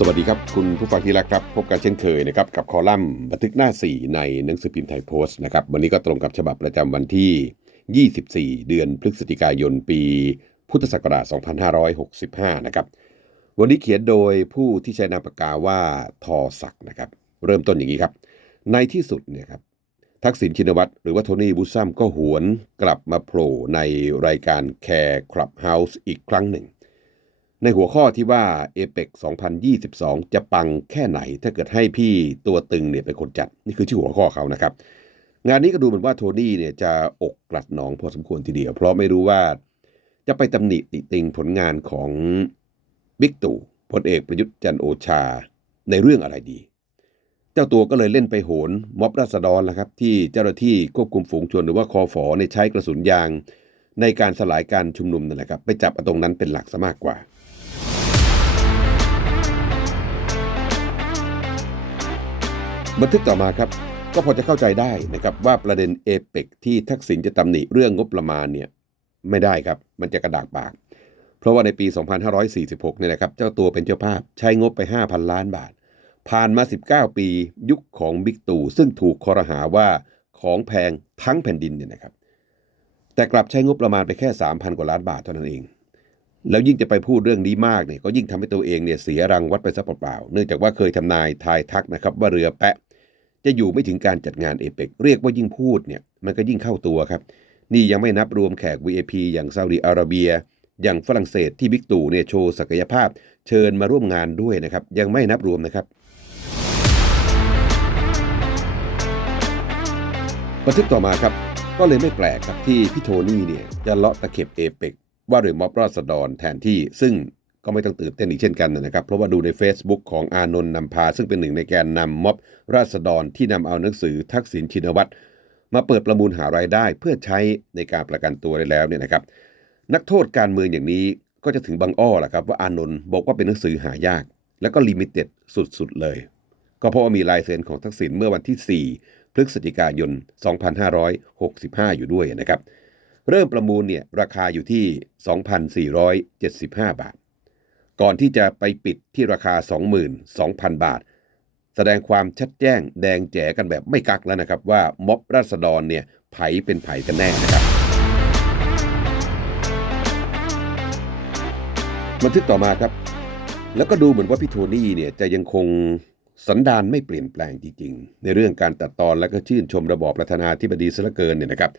สวัสดีครับ คุณผู้ฟังที่รักครับ พบกันเช่นเคยนะครับกับคอลัมน์บันทึกหน้า 4 ในหนังสือพิมพ์ไทยโพสต์นะครับวันนี้ก็ตรงกับฉบับประจำวันที่ 24 เดือนพฤศจิกายนปี พุทธศักราช 2565 นะครับวันนี้เขียนโดยผู้ที่ใช้นามปากกาว่าทอศักนะครับ เริ่มต้นอย่างนี้ครับ ในที่สุดเนี่ยครับทักษิณชินวัตรหรือว่าโทนี่บูซัมก็หวนกลับมาโผล่ในรายการแคร์คลับเฮาส์อีกครั้งหนึ่ง ในหัวข้อที่ว่าเอเปก2022 จะปังแค่ไหน ถ้าเกิดให้พี่ตัวตึงเนี่ยเป็นคนจัด นี่คือชื่อหัวข้อเขานะครับ งานนี้ก็ดูเหมือนว่าโทนี่เนี่ยจะอกกลัดหนองพอสมควรทีเดียว เพราะไม่รู้ว่าจะไปตำหนิติติงผลงานของบิ๊กตู่พลเอกประยุทธ์จันโอชาในเรื่องอะไรดี เจ้าตัวก็เลยเล่นไปโหนม็อบราษฎรแล้วครับ ที่เจ้าหน้าที่ควบคุมฝูงชนหรือว่าคอฝอในใช้กระสุนยาง ในการสลายการชุมนุมนั่นแหละครับ ไปจับอตรงนั้นเป็นหลักซะมากกว่า บันทึกต่อมาครับ ก็พอจะเข้าใจได้นะครับว่าประเด็นเอเปกที่ทักษิณจะตำหนิเรื่องงบประมาณเนี่ยไม่ได้ครับ มันจะกระดากปาก เพราะว่าในปี 2546เนี่ยนะครับเจ้าตัวเป็นเจ้าภาพใช้งบไป 5,000 ล้านบาท ผ่านมา 19 ปียุคของบิ๊กตู่ซึ่งถูกคอรหาว่าของแพงทั้งแผ่นดินเนี่ยนะครับ แต่กลับใช้งบประมาณไปแค่ 3,000 กว่าล้านบาทเท่านั้นเอง แล้วยิ่งจะไปพูดเรื่องนี้มากเนี่ยก็ยิ่งทำให้ตัวเองเนี่ยเสียรังวัดไปซะเปล่าๆเนื่องจากว่าเคยทำนายทายทักนะครับว่าเรือแปะ จะอยู่ไม่ถึงการจัดงานเอเปกเรียกว่ายิ่งพูดเนี่ยมันก็ยิ่งเข้าตัวครับ นี่ยังไม่นับรวมแขก VIP อย่างซาอุดิอาระเบีย อย่างฝรั่งเศสที่บิ๊กตู่เนี่ยโชว์ศักยภาพ เชิญมาร่วมงานด้วยนะครับ ยังไม่นับรวมนะครับบันทึกต่อมาครับ ก็เลยไม่แปลกครับที่พี่โทนี่เนี่ยจะเลาะตะเข็บเอเปกว่าโดวยม็อบราษฎรแทนที่ซึ่ง ก็ไม่ต้องตื่นเต้นอีกเช่นกันนะครับ เพราะว่าดูใน Facebook ของอานนท์นำพา ซึ่งเป็นหนึ่งในแกนนำม็อบ ราษฎรที่นำเอาหนังสือทักษิณชินวัตรมาเปิดประมูลหารายได้เพื่อใช้ในการประกันตัวได้แล้วเนี่ยนะครับ นักโทษการเมืองอย่างนี้ก็จะถึงบางอ้อแหละครับว่าอานนท์บอกว่าเป็นหนังสือหายาก แล้วก็ลิมิเต็ดสุดๆเลย ก็เพราะว่ามีลายเซ็นของทักษิณเมื่อวันที่ 4 พฤศจิกายน 2565 อยู่ด้วยนะครับ เริ่มประมูลเนี่ยราคาอยู่ที่ 2,475 บาท ก่อนที่จะไปปิดที่ราคา 22,000 บาท แสดงความชัดแจ้งแดงแจ๋กันแบบไม่กักแล้วนะครับ ว่าม็อบราษฎรเนี่ยไผเป็นไผกันแน่นะครับบันทึกต่อมาครับ แล้วก็ดูเหมือนว่าพี่โทนี่เนี่ยจะยังคงสันดานไม่เปลี่ยนแปลงจริงๆ ในเรื่องการตัดตอนและก็ชื่นชมระบอบประธานาธิบดีซะเหลือเกินเนี่ยนะครับ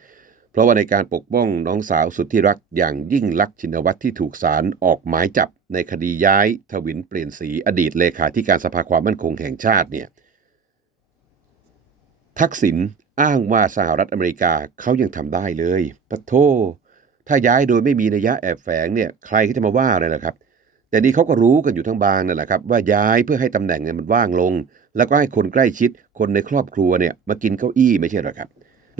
ราะว่าในการปกป้องน้องสาวสุดที่รักอย่างยิ่งลักษณ์ชินวัตรที่ถูกศาลออกหมายจับในคดีย้ายทวินเปลี่ยนสีอดีตเลขาธิการสภาความมั่นคงแห่งชาติเนี่ยทักษิณอ้างว่าสหรัฐอเมริกาเขายังทำได้เลยปะโทถ้าย้ายโดยไม่มีนัยยะแอบแฝงเนี่ยใครก็จะมาว่าเลยล่ะครับ แต่นี่เขาก็รู้กันอยู่ทั้งบางนั่นแหละครับ ว่าย้ายเพื่อให้ตำแหน่งเนี่ยมันว่างลง แล้วก็ให้คนใกล้ชิดคนในครอบครัวเนี่ยมากินเก้าอี้ไม่ใช่หรอครับ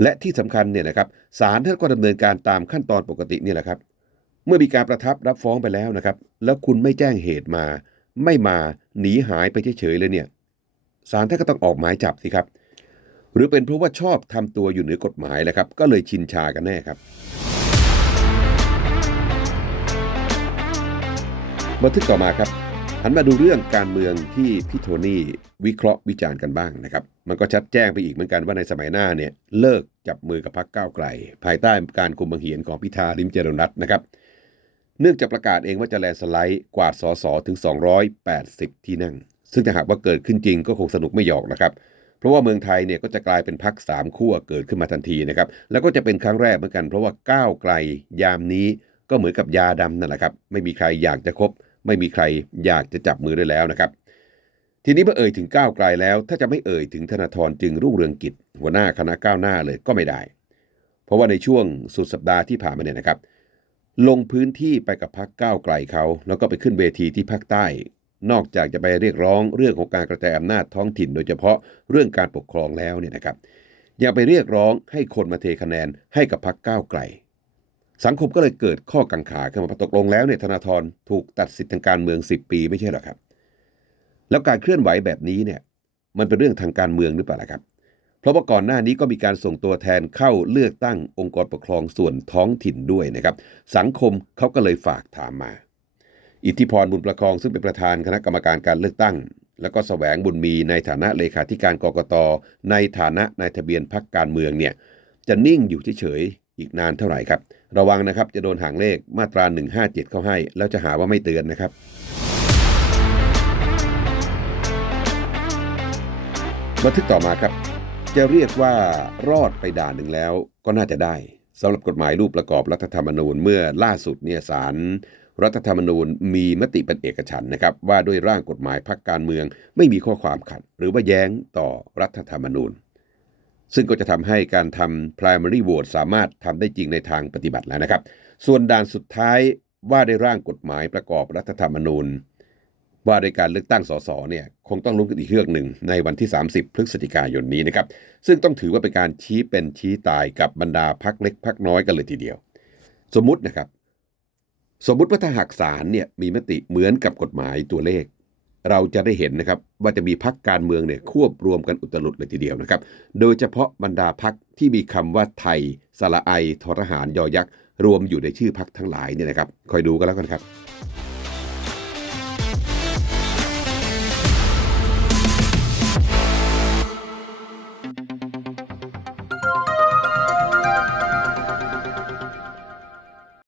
และที่สำคัญเนี่ยนะครับศาลท่านก็ดำเนินการตามขั้นตอนปกตินี่แหละครับ เมื่อมีการประทับรับฟ้องไปแล้วนะครับ แล้วคุณไม่แจ้งเหตุมา ไม่มาหนีหายไปเฉยๆเลยเนี่ยศาลท่านก็ต้องออกหมายจับสิครับ หรือเป็นเพราะว่าชอบทำตัวอยู่เหนือกฎหมายแหละครับ ก็เลยชินชากันแน่ครับบันทึกต่อมาครับ หันมาดูเรื่องการเมืองที่พี่โทนี่วิเคราะห์วิจารณ์กันบ้างนะครับ มันก็ชัดแจ้งไปอีกเหมือนกันว่าในสมัยหน้าเนี่ยเลิกจับมือกับพรรคก้าวไกล ภายใต้การกุมบังเหียนของพิธาลิมเจริญรัตน์นะครับ เนื่องจากประกาศเองว่าจะแลนสไลด์กวาดสอสอถึง 280 ที่นั่ง ซึ่งถ้าหากว่าเกิดขึ้นจริงก็คงสนุกไม่หยอกนะครับ เพราะว่าเมืองไทยเนี่ยก็จะกลายเป็นพักสามขั้วเกิดขึ้นมาทันทีนะครับ แล้วก็จะเป็นครั้งแรกเหมือนกัน เพราะว่าก้าวไกลยามนี้ก็เหมือนกับยาดำนั่นแหละครับ ไม่มีใครอยากจะคบ ไม่มีใครอยากจะจับมือได้แล้วนะครับ ทีนี้เมื่อเอ่ยถึงก้าวไกลแล้ว ถ้าจะไม่เอ่ยถึงธนาธรจึงรุ่งเรืองกิจ หัวหน้าคณะก้าวหน้าเลยก็ไม่ได้ เพราะว่าในช่วงสุดสัปดาห์ที่ผ่านมาเนี่ยนะครับ ลงพื้นที่ไปกับพักก้าวไกลเขา แล้วก็ไปขึ้นเวทีที่ภาคใต้ นอกจากจะไปเรียกร้องเรื่องของการกระจายอำนาจท้องถิ่น โดยเฉพาะเรื่องการปกครองแล้วเนี่ยนะครับยังไปเรียกร้องให้คนมาเทคะแนนให้กับพักก้าวไกล สังคมก็เลยเกิดข้อกังขาขึ้นมาตกลงแล้วเนี่ยธนาธรถูกตัดสิทธิทางการเมือง 10 ปีไม่ใช่หรอครับ แล้วการเคลื่อนไหวแบบนี้เนี่ยมันเป็นเรื่องทางการเมืองหรือเปล่าล่ะครับ เพราะว่าก่อนหน้านี้ก็มีการส่งตัวแทนเข้าเลือกตั้งองค์กรปกครองส่วนท้องถิ่นด้วยนะครับ สังคมเขาก็เลยฝากถามมา อิทธิพรบุญประคองซึ่งเป็นประธานคณะกรรมการการเลือกตั้ง แล้วก็แสวงบุญมีในฐานะเลขาธิการกรกตในฐานะนายทะเบียนพักการเมืองเนี่ยจะนิ่งอยู่เฉยๆอีกนานเท่าไหร่ครับ ระวังนะครับจะโดนหางเลขมาตรา 157 เข้าให้ แล้วจะหาว่าไม่เตือนนะครับ บันทึกต่อมาครับ จะเรียกว่ารอดไปด่านหนึ่งแล้วก็น่าจะได้สำหรับกฎหมายรูปประกอบรัฐธรรมนูญเมื่อล่าสุดเนี่ยศาลรัฐธรรมนูญมีมติเป็นเอกฉันนะครับ ว่าด้วยร่างกฎหมายพักการเมืองไม่มีข้อความขัด หรือว่าแย้งต่อรัฐธรรมนูญ ซึ่งก็จะทำให้การทำ primary vote สามารถทำได้จริงในทางปฏิบัติแล้วนะครับ ส่วนด่านสุดท้ายว่าได้ร่างกฎหมายประกอบรัฐธรรมนูญ ว่าในการเลือกตั้งสสเนี่ยคงต้องลุ้นกันอีกเรื่องหนึ่งในวันที่ 30 พฤศจิกายนนี้นะครับ ซึ่งต้องถือว่าเป็นการชี้เป็นชี้ตายกับบรรดาพักเล็กพักน้อยกันเลยทีเดียว สมมุตินะครับ สมมุติว่าถ้าหากศาลเนี่ยมีมติเหมือนกับกฎหมายตัวเลข เราจะได้เห็นนะครับว่าจะมีพักการเมืองเนี่ยควบรวมกันอุตลุดเลยทีเดียวนะครับ โดยเฉพาะบรรดาพักที่มีคำว่าไทยสระไอทรหารยอยักษ์รวมอยู่ในชื่อพักทั้งหลายเนี่ยนะครับ คอยดูกันแล้วกันครับ